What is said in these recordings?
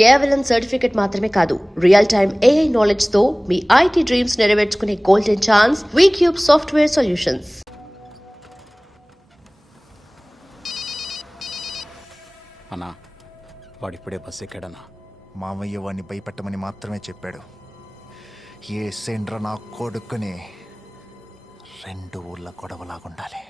కేవలం సర్టిఫికెట్ మాత్రమే కాదు, రియల్ టైమ్ AI నాలెడ్జ్ తో మీ IT డ్రీమ్స్ నెరవేర్చుకునే golden chance VCube software solutions. అన్నా వాడిప్పుడే బస్ ఎక్కాడన్నా. మామయ్య వాడిని భయపెట్టమని మాత్రమే చెప్పాడు. ఏ సెండ్ర నా కొడుకుని 2 ఊళ్ళ గొడవలాగుండాలి.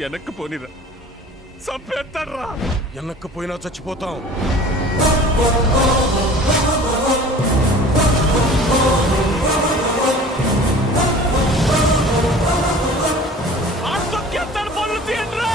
వెనక్కి పోనిరా, చంపేస్తాడ్రా. వెనక్కి పోయినా చచ్చిపోతాం. పనులు తీయండిరా.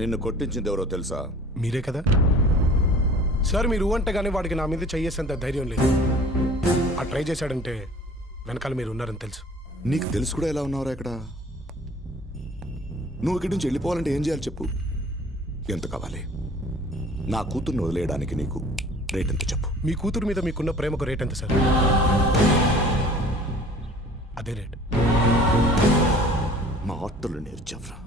నిన్ను కొట్టించింది ఎవరో తెలుసా? మీరే కదా? సార్ మీరు అంటే కానీ వాడికి నా మీద చెయ్యేసేంత ధైర్యం లేదు. ఆ ట్రై చేశాడంటే వెనకాల మీరు ఉన్నారని తెలుసు. నీకు తెలుసు కూడా ఎలా ఉన్నావురా ఇక్కడ? నువ్వు ఇక్కడి నుంచి వెళ్ళిపోవాలంటే ఏం చేయాలి చెప్పు? ఎంత కావాలి? నా కూతుర్ని వదిలేయడానికి నీకు రేట్ ఎంత చెప్పు? మీ కూతురు మీద మీకున్న ప్రేమకు రేట్ ఎంత సార్? అదే రేట్. మా ఆర్తలు నేర్చావురా.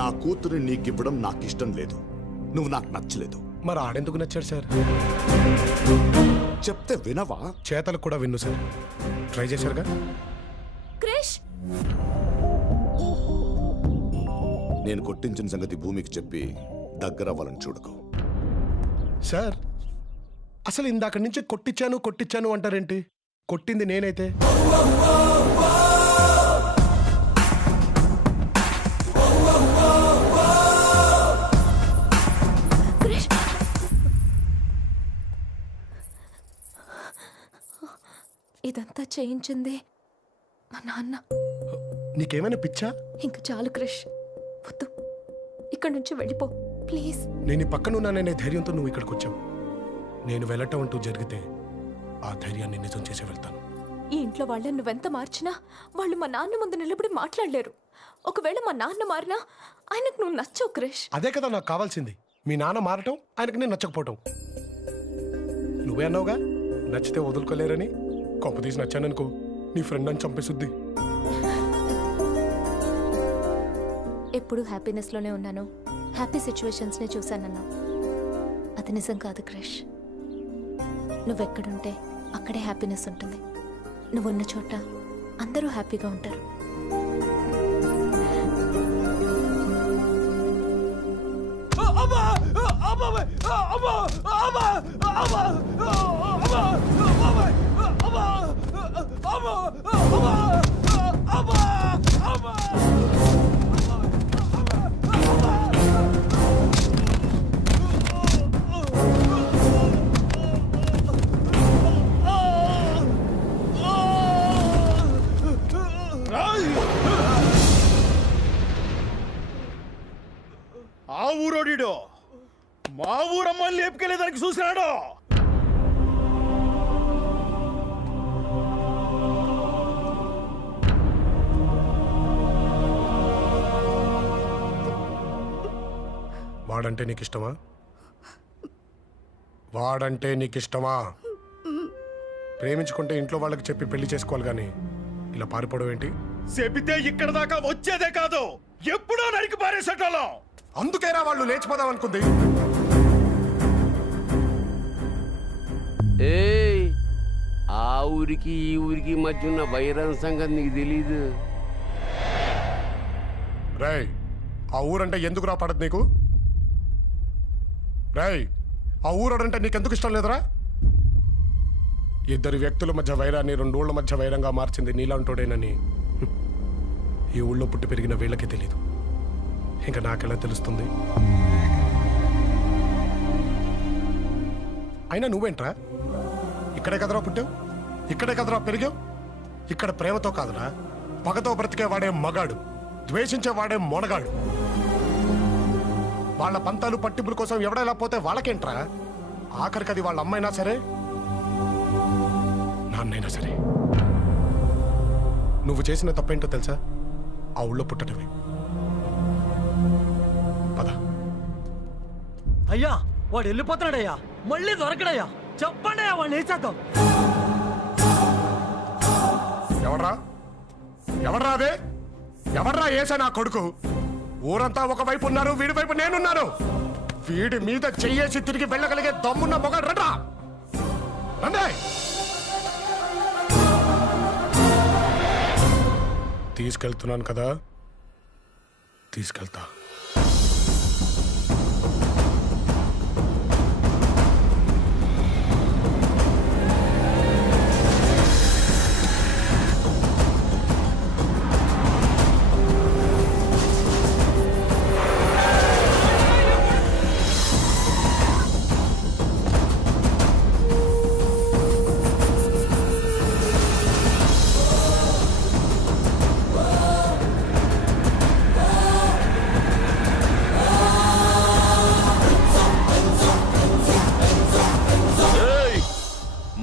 నా కూతురు నీకివ్వడం నాకు ఇష్టం లేదు. నువ్వు నాకు నచ్చలేదు. మరి ఆడెందుకు నచ్చాడు సార్? చెప్తే వినవా? చేతలకు కూడా విన్ను సార్. ట్రై చేశారుగా. క్రిష్ నేను కొట్టించిన సంగతి భూమికి చెప్పి దగ్గర అవ్వాలని చూడకు. సార్ అసలు ఇందాక నుంచి కొట్టించాను అంటారేంటి? కొట్టింది నేనైతే. క్రిష్ ఇదంతా చేయించింది మా నాన్న. నీకేమైనా పిచ్చా? ఇంక చాలు క్రిష్, వద్దు, ఇక్కడి నుంచి వెళ్ళిపో ప్లీజ్. నేను ఈ పక్కనున్నాననే ధైర్యంతో నువ్వు ఇక్కడికి వచ్చావు. నేను వెళ్ళటం అంటూ జరిగితే ఆ ధైర్యాన్ని నిజం చేసి వెళ్తాను. ఈ ఇంట్లో వాళ్ళని నువ్వెంత మార్చినా వాళ్ళు మా నాన్న ముందు నిలబడి మాట్లాడలేరు. ఒకవేళ మా నాన్న మారినా ఆయనకు నువ్వు నచ్చవు క్రిష్. అదే కదా నాకు కావాల్సింది. మీ నాన్న మారటం, ఆయనకు నేను నచ్చకపోవటం. నువ్వే అన్నావుగా నచ్చితే వదులుకోలేరని. కొంప తీసి నచ్చాననుకో నీ ఫ్రెండ్ అని చంపేసుద్ది. ఎప్పుడు హ్యాపీనెస్లోనే ఉన్నాను, హ్యాపీ సిచ్యువేషన్స్ని చూశానన్నా. అది నిజం కాదు క్రిష్. నువ్వెక్కడుంటే అక్కడే హ్యాపీనెస్ ఉంటుంది. నువ్వున్న చోట అందరూ హ్యాపీగా ఉంటారు. ఆ ఊరోడిడో మా ఊరమ్మని లేపుకెళ్ళేదానికి చూసినాడు. వాడంటే నీకు ఇష్టమా? వాడంటే నీకు ఇష్టమా? ప్రేమించుకుంటే ఇంట్లో వాళ్ళకి చెప్పి పెళ్లి చేసుకోవాలి కానీ ఇలా పారిపోవడం ఏంటి? చెబితే ఇక్కడ దాకా వచ్చేదే కాదు, ఎప్పుడో నరికి పారేసేటోళ్ళం. అందుకేరా వాళ్ళు లేచిపోదాం అనుకుంది. ఏయ్, ఆ ఊరికి ఈ ఊరికి మధ్య ఉన్న వైరం సంగతి నీకు తెలీదు. రేయ్, ఆ ఊరంటే ఎందుకురా పడదు నీకు? రేయ్, ఆ ఊరంటే నీకెందుకు ఇష్టం లేదురా? ఇద్దరు వ్యక్తుల మధ్య వైరాన్ని 2 ఊళ్ళ మధ్య వైరంగా మార్చింది నీలాంటోడేనని ఈ ఊళ్ళో పుట్టి పెరిగిన వీళ్ళకి తెలీదు. ఇంకా నాకెలా తెలుస్తుంది? అయినా నువ్వేంట్రా? ఇక్కడే కదరా పుట్టావు, ఇక్కడే కదరా పెరిగావు. ఇక్కడ ప్రేమతో కాదురా, పగతో బ్రతికే వాడే మగాడు, ద్వేషించే వాడే మొనగాడు. వాళ్ళ పంతాలు పట్టింపుల కోసం ఎవడైనా పోతే వాళ్ళకేంట్రా? ఆఖరికి అది వాళ్ళ అమ్మైనా సరే, నాన్నైనా సరే. నువ్వు చేసిన తప్పేంటో తెలుసా? ఆ ఊళ్ళో పుట్టడమే. పద. అయ్యా వాడు వెళ్ళిపోతున్నాడయ్యా, మళ్ళీ దొరకడయ్యా. చెప్పండి అయ్యా, వాడిని వేసేద్దాం. ఎవడ్రా? ఎవడ్రా అదే? ఎవడ్రా ఏసా నా కొడుకు? ఊరంతా ఒకవైపు ఉన్నారు, వీడి వైపు నేనున్నాను. వీడి మీద చెయ్యేసి తిరిగి వెళ్ళగలిగే దమ్మున్న మొగడు రండ్రా, రండి. తీసుకెళ్తున్నాను కదా, తీసుకెళ్తా.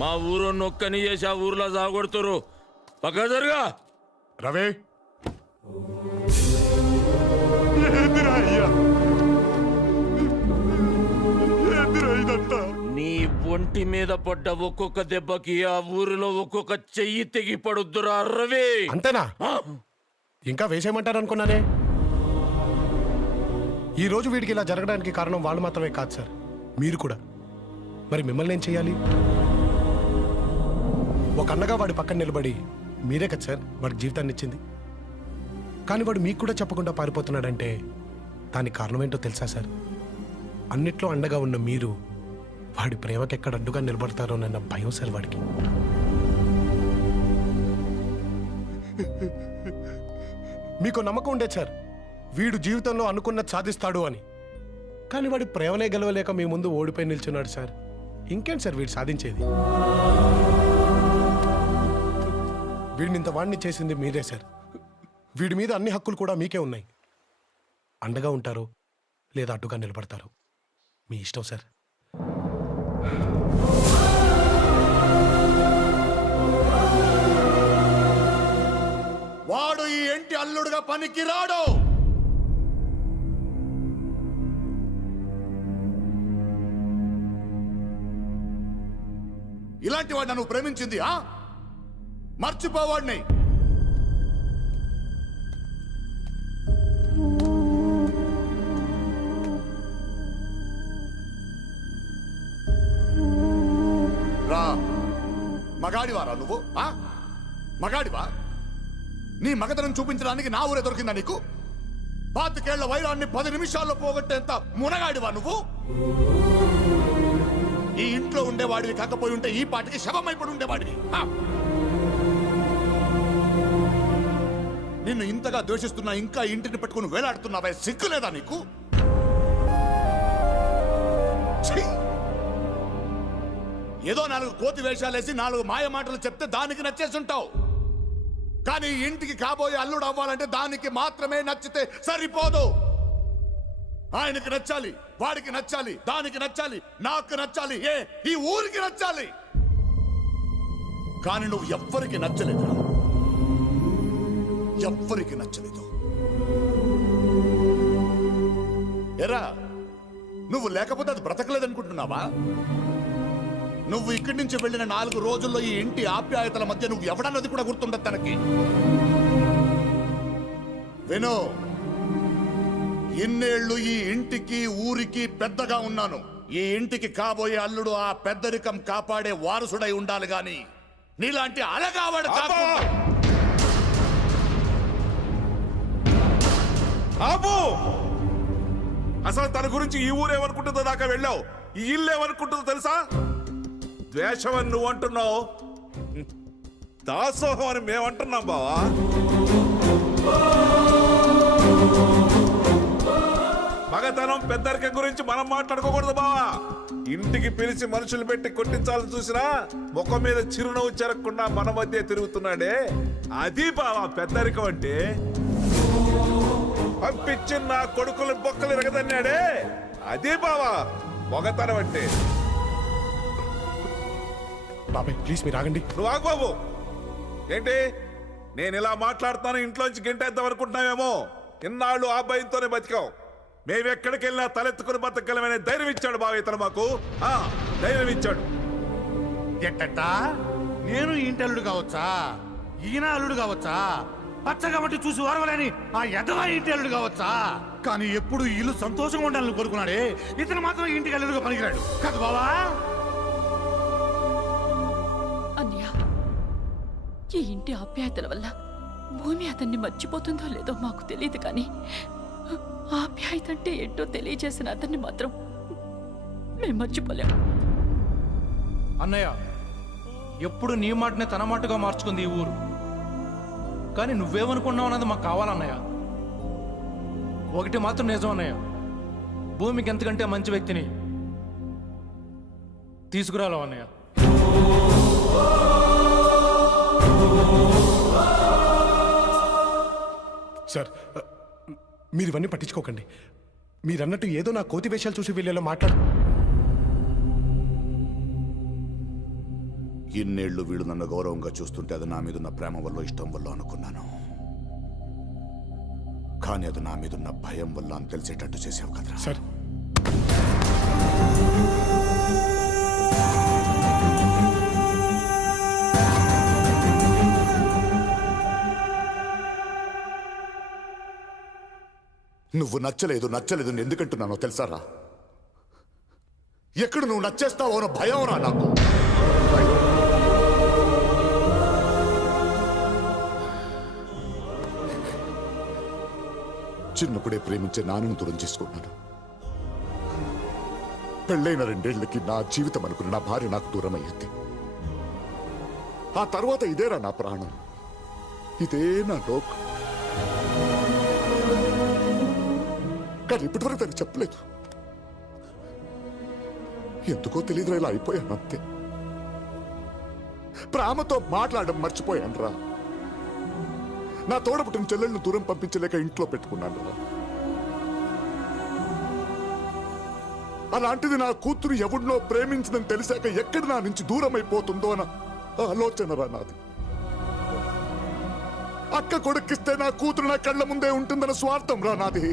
మా ఊరు నొక్కని చేసి ఆ ఊర్లో సాగొడుతురు పక్క జరుగా. రవి ఇదంతా నీ ఒంటి మీద పడ్డ ఒక్కొక్క దెబ్బకి ఆ ఊరిలో ఒక్కొక్క చెయ్యి తెగి పడుద్దురా రవి. అంతేనా? ఇంకా వేసేయమంటారు అనుకున్నానే. ఈ రోజు వీడికి ఇలా జరగడానికి కారణం వాళ్ళు మాత్రమే కాదు సార్, మీరు కూడా. మరి మిమ్మల్ని ఏం చేయాలి? ఒక అన్నగా వాడి పక్కన నిలబడి మీరే కదా సార్ వాడికి జీవితాన్ని ఇచ్చింది. కానీ వాడు మీకు కూడా చెప్పకుండా పారిపోతున్నాడంటే దానికి కారణం ఏంటో తెలుసా సార్? అన్నిట్లో అండగా ఉన్న మీరు వాడి ప్రేమకి ఎక్కడ అడ్డుగా నిలబడతారోనన్న భయం సార్ వాడికి. మీకు నమ్మకం ఉండేది సార్ వీడు జీవితంలో అనుకున్నది సాధిస్తాడు అని. కానీ వాడి ప్రేమనే గెలవలేక మీ ముందు ఓడిపోయి నిల్చున్నాడు సార్. ఇంకేంటి సార్ వీడు సాధించేది? వీడిని ఇంత వాడిని చేసింది మీరే సార్. వీడి మీద అన్ని హక్కులు కూడా మీకే ఉన్నాయి. అండగా ఉంటారు లేదా అడ్డుగా నిలబడతారు, మీ ఇష్టం సార్. వాడు ఈ ఇంటి అల్లుడుగా పనికి రాడు. ఇలాంటి వాడిని నువ్వు ప్రేమించింది మర్చిపోవాడిని. రా, మగాడివారా నువ్వు? మగాడివా? నీ మగతనం చూపించడానికి నా ఊరే దొరికిందా నీకు? 25 ఏళ్ల వైరాన్ని 10 నిమిషాల్లో పోగొట్టేంత మునగాడివా నువ్వు? ఈ ఇంట్లో ఉండేవాడివి కాకపోయి ఉంటే ఈ పాటికి శవమైపడి ఉండేవాడివి. నిన్ను ఇంతగా ద్వేషిస్తున్నా ఇంకా ఇంటిని పెట్టుకుని వేలాడుతున్నావే, సిగ్గులేదా నీకు? ఛీ! ఏదో 4 కోతి వేషాలేసి 4 మాయ మాటలు చెప్తే దానికి నచ్చేసుంటావు. కానీ ఇంటికి కాబోయే అల్లుడు అవ్వాలంటే దానికి మాత్రమే నచ్చితే సరిపోదు. ఆయనకి నచ్చాలి, వాడికి నచ్చాలి, దానికి నచ్చాలి, నాకు నచ్చాలి, ఈ ఊరికి నచ్చాలి. కానీ నువ్వు ఎవ్వరికి నచ్చలేదు, ఎవ్వరికి నచ్చలేదు. ఎరా, నువ్వు లేకపోతే అది బ్రతకలేదనుకుంటున్నావా? నువ్వు ఇక్కడి నుంచి వెళ్ళిన 4 రోజుల్లో ఈ ఇంటి ఆప్యాయతల మధ్య నువ్వు ఎవడన్నది కూడా గుర్తుండదు తనకి. విను, ఇన్నేళ్లు ఈ ఇంటికి ఊరికి పెద్దగా ఉన్నాను. ఈ ఇంటికి కాబోయే అల్లుడు ఆ పెద్దరికం కాపాడే వారసుడై ఉండాలి గాని నీలాంటి అలగావాడు కాకుండా. అసలు తన గురించి ఈ ఊరేమనుకుంటుందో దాకా వెళ్ళావు, ఈ ఇల్లు ఏమనుకుంటుందో తెలుసా? ద్వేషం అని నువ్వు అంటున్నావు, దాసోహం అని మేమంటున్నాం బావా. మగతనం పెద్దరికం గురించి మనం మాట్లాడుకోకూడదు బావా. ఇంటికి పిలిచి మనుషులు పెట్టి కొట్టించాలని చూసినా ముఖం మీద చిరునవ్వు చెరగకుండా మన మధ్య తిరుగుతున్నాడే, అది బావా పెద్దరికం అంటే. పంపించి నా కొడుకులు బొక్కలు ఎరగదన్నాడే, అదే బావా మగతనం అంటే. బాబాయ్ ప్లీజ్ మీరు ఆగండి. నువ్వు ఆగు బాబు. ఏంటి నేను ఇలా మాట్లాడుతాను ఇంట్లోంచి గెంటేద్దాం అనుకుంటున్నావేమో? ఇన్నాళ్ళు ఆ భయంతోనే బతికావు. మేమెక్కడికి వెళ్ళినా తలెత్తుకుని బతకగలమనే ధైర్యం ఇచ్చాడు బావ ఇతను మాకు. ధైర్యం ఇచ్చాడు. ఎట్టట్టా నేను ఇంటి అల్లుడు కావచ్చా, ఈయన అల్లుడు కావచ్చా, పచ్చగా మట్టి చూసి ఓరవలేని ఆ ఎదవా ఇంటి అల్లుడు కావచ్చా? కానీ ఎప్పుడు ఇల్లు సంతోషంగా ఉండాలని కోరుకున్నాడే, ఇతను మాత్రం ఇంటికి అల్లుడుగా పనికిరాడు కాదు బావా. అన్నయ్య, ఈ ఇంటి ఆప్యాయతల వల్ల భూమి అతన్ని మర్చిపోతుందో లేదో మాకు తెలియదు, కానీ ఆప్యాయత అంటే ఏంటో తెలియజేసిన అతన్ని మాత్రం మేము మర్చిపోలేము. అన్నయ్య, ఎప్పుడు నీ మాటనే తన మాటగా మార్చుకుంది ఈ ఊరు. కానీ నువ్వేమనుకున్నావు అన్నది మాకు కావాలన్నయ్య. ఒకటి మాత్రం నిజం అన్నయ్య, భూమికి ఎంతకంటే మంచి వ్యక్తిని తీసుకురాలో అన్నయ్య. సార్ మీరు ఇవన్నీ పట్టించుకోకండి. మీరన్నట్టు ఏదో నా కోతి వేషాలు చూసి వీళ్ళలో మాట్లాడు. ఇన్నేళ్లు వీళ్ళు నన్ను గౌరవంగా చూస్తుంటే అది నా మీదున్న ప్రేమ వల్ల ఇష్టం వల్ల అనుకున్నాను. కానీ అది నా మీదున్న భయం వల్ల అని తెలిసేటట్టు చేసావు కదరా. సార్ నువ్వు నచ్చలేదు నచ్చలేదు అని ఎందుకంటున్నానో తెలుసారా? ఎక్కడ నువ్వు నచ్చేస్తావో అన్న భయం రా నాకు. చిన్నప్పుడే ప్రేమించే నాన్నను దూరం చేసుకున్నాను. పెళ్ళైన 2 ఏళ్లకి నా జీవితం అనుకుని నా భార్య నాకు దూరం అయ్యింది. ఆ తర్వాత ఇదేరా నా ప్రాణం, ఇదే నా లోకం. కానీ ఇప్పటివరకు తనకు చెప్పలేదు. ఎందుకో తెలియదురా, ఇలా అయిపోయాను అంతే. ప్రేమతో మాట్లాడడం మర్చిపోయాను రా. నా తోడపుట్టిన చెల్లెళ్ళను దూరం పంపించలేక ఇంట్లో పెట్టుకున్నాను రా. అలాంటిది నా కూతురు ఎవడినో ప్రేమించిందని తెలిసాక ఎక్కడ నా నుంచి దూరం అయిపోతుందో అన్న ఆలోచన రా నాది. అక్క కొడుకిస్తే నా కూతురు నా కళ్ళ ముందే ఉంటుందన్న స్వార్థం రా నాది.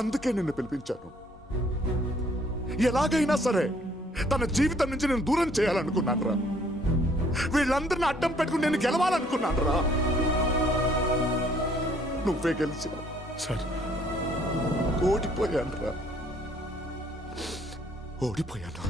అందుకే నిన్ను పిలిపించాను. ఎలాగైనా సరే తన జీవితం నుంచి నేను దూరం చేయాలనుకున్నాను రా. వీళ్ళందరిని అడ్డం పెట్టుకుని నేను గెలవాలనుకున్నాను రా. నువ్వే గెలిచావు సార్. ఓడిపోయాను రా, ఓడిపోయాను.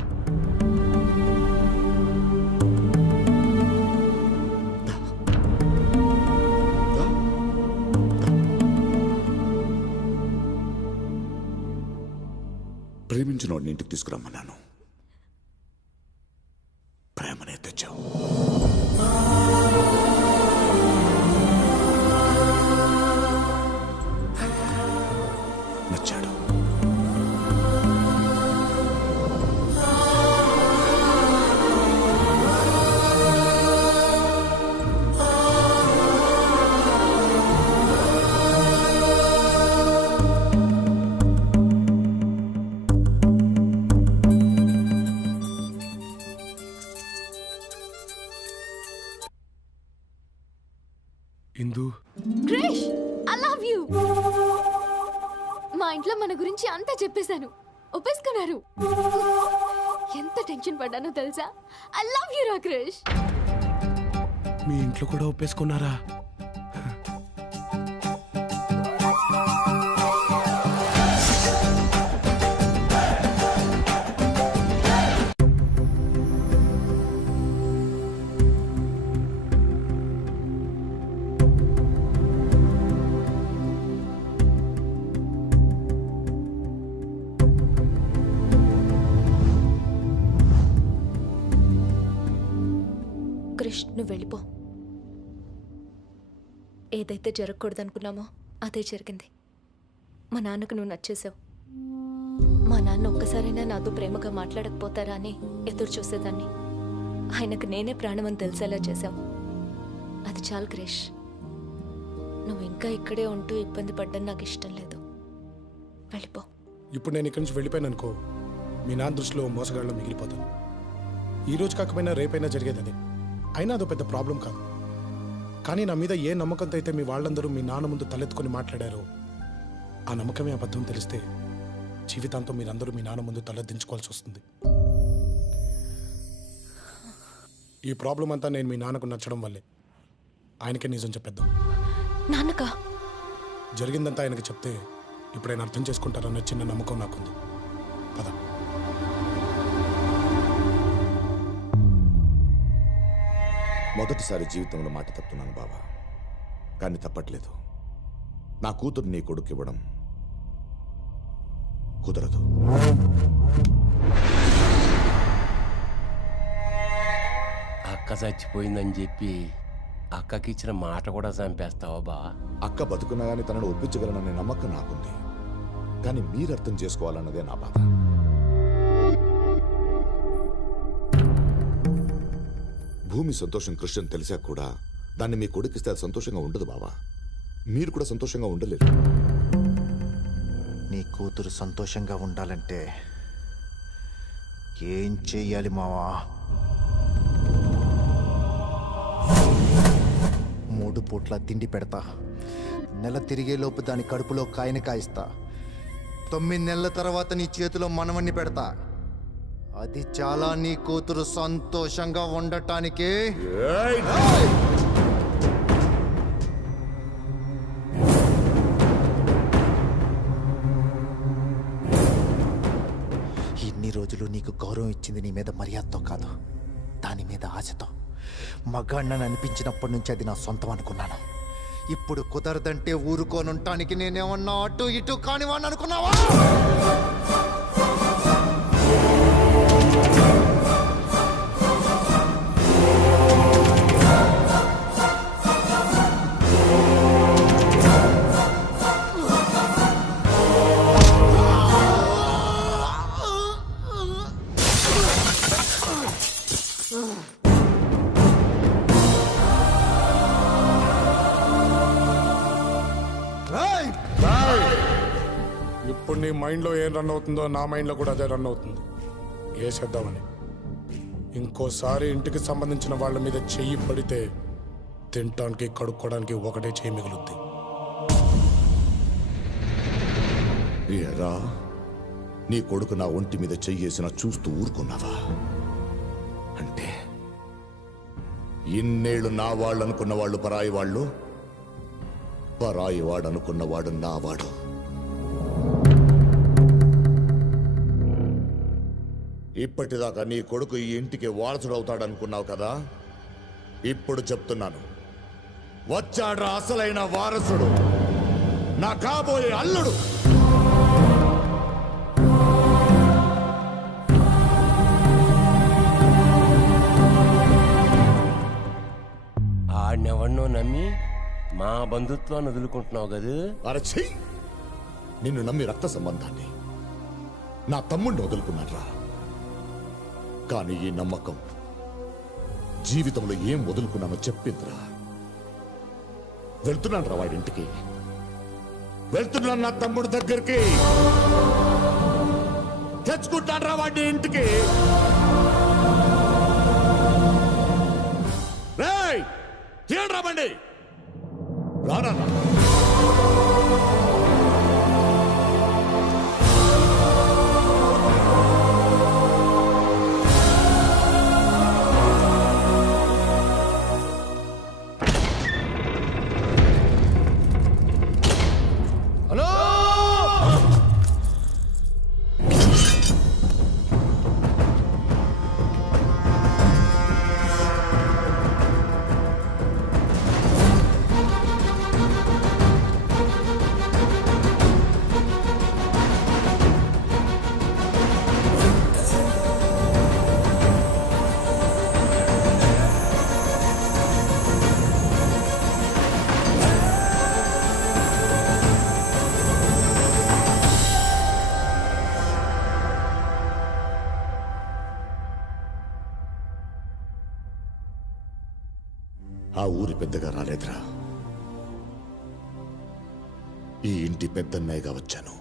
ప్రేమించిన వాడిని ఇంటికి తీసుకురమ్మన్నాను. ప్రేమనే తెచ్చావు. నచ్చాడు. ఇందు క్రిష్, ఐ లవ్ యు. మా ఇంట్లో మన గురించి అంతా చెప్పేశాను, ఒప్పేసుకున్నారు. ఎంత టెన్షన్ పడ్డానో తెలుసా? ఐ లవ్ యు రా క్రిష్. మీ ఇంట్లో కూడా ఒప్పేసుకున్నారా? క్రిష్, నువ్వు వెళ్ళిపో. ఏదైతే జరగకూడదనుకున్నామో అదే జరిగింది. మా నాన్నకు నువ్వు నచ్చేసావు. మా నాన్న ఒక్కసారైనా నాతో ప్రేమగా మాట్లాడకపోతారా అని ఎదురు చూసేదాన్ని. ఆయనకు నేనే ప్రాణమని తెలిసేలా చేశావు. అది చాలు క్రిష్. నువ్వు ఇంకా ఇక్కడే ఉంటూ ఇబ్బంది పడ్డం నాకు ఇష్టం లేదు. వెళ్ళిపో. ఇప్పుడు నేను ఇక్కడి నుంచి వెళ్ళిపోయాను అనుకో, మీ నాన్న దృష్టిలో మోసగాళ్ళలో మిగిలిపోతాను. ఈ రోజు కాకపోయినా రేపైనా జరిగేది అదే. అయినా అదో పెద్ద ప్రాబ్లం కాదు. కానీ నా మీద ఏ నమ్మకంతో అయితే మీ వాళ్ళందరూ మీ నాన్న ముందు తలెత్తుకొని మాట్లాడారో ఆ నమ్మకమే అబద్ధం తెలిస్తే జీవితాంతం మీరందరూ మీ నాన్న ముందు తలెత్తించుకోవాల్సి వస్తుంది. ఈ ప్రాబ్లం అంతా నేను మీ నాన్నకు నచ్చడం వల్లే. ఆయనకే నిజం చెప్పేద్దాం. నాన్నకా? జరిగిందంతా ఆయనకి చెప్తే ఇప్పుడు ఆయన అర్థం చేసుకుంటారన్న చిన్న నమ్మకం నాకుంది. పద. మొదటిసారి జీవితంలో మాట తప్పుతున్నాను బావా, కానీ తప్పట్లేదు. నా కూతురు నీ కొడుకు ఇవ్వడం కుదరదు. అక్క చచ్చిపోయిందని చెప్పి అక్కకి ఇచ్చిన మాట కూడా చంపేస్తావా బా? అక్క బతుకున్నా కానీ తనను ఒప్పించగలననే నమ్మకం నాకుంది. కానీ మీరు అర్థం చేసుకోవాలన్నదే నా బాధ. భూమి సంతోషం కృష్ణ తెలిసా కూడా దాన్ని మీ కొడుకిస్తే అది సంతోషంగా ఉండదు బావా. మీరు కూడా సంతోషంగా ఉండలేరు. నీ కూతురు సంతోషంగా ఉండాలంటే ఏం చెయ్యాలి మావా? 3 పూట్ల తిండి పెడతా. నెల తిరిగేలోపు దాని కడుపులో కాయని కాయిస్తా. 9 నెలల తర్వాత నీ చేతిలో మనవన్ని పెడతా. అది చాలా నీ కూతురు సంతోషంగా ఉండటానికి. ఇన్ని రోజులు నీకు గౌరవం ఇచ్చింది నీ మీద మర్యాదతో కాదు, దాని మీద ఆశతో. మగాడినని అనిపించినప్పటి నుంచి అది నా సొంతం అనుకున్నాను. ఇప్పుడు కుదరదంటే ఊరుకోనుంటానికి నేనేమన్నా అటు ఇటు కానివాడిని అనుకున్నావా? ఇప్పుడు నీ మైండ్లో ఏం రన్ అవుతుందో నా మైండ్లో కూడా అదే రన్ అవుతుంది. వేసేద్దామని. ఇంకోసారి ఇంటికి సంబంధించిన వాళ్ళ మీద చెయ్యి పడితే తినటానికి కడుక్కోవడానికి ఒకటే చెయ్యి మిగులుద్ది. ఏరా, నీ కొడుకు నా ఒంటి మీద చెయ్యేసిన చూస్తూ ఊరుకున్నావా? అంటే ఇన్నేళ్ళు నా వాళ్ళు అనుకున్న వాళ్ళు పరాయి వాళ్ళు, పరాయి వాడు అనుకున్నవాడు నా వాడు. ఇప్పటిదాకా నీ కొడుకు ఈ ఇంటికి వారసుడవుతాడనుకున్నావు కదా? ఇప్పుడు చెప్తున్నాను, వచ్చాడ్రా అసలైన వారసుడు, నా కాబోయే అల్లుడు. ఆడినెవన్నో నమ్మి మా బంధుత్వాన్ని వదులుకుంటున్నావు కదా? అరచి, నిన్ను నమ్మి రక్త సంబంధాన్ని, నా తమ్ముడిని వదులుకున్నాడ్రా. కానీ ఈ నమ్మకం జీవితంలో ఏం వదులుకున్నానో చెప్పిందిరా. వెళ్తున్నాను రా వాడింటికి, వెళ్తున్నాను నా తమ్ముడి దగ్గరికి, తెచ్చుకుంటాను రా వాడి ఇంటికి. తీయండి రా బండి, రారా. ఆ ఊరి పెద్దగా రాలేదురా, ఈ ఇంటి పెద్దన్నయ్యగా వచ్చాను.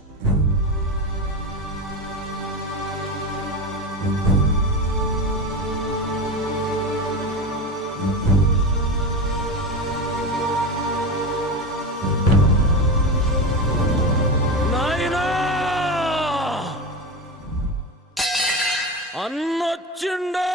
నాయనా, అన్నొచ్చిండా?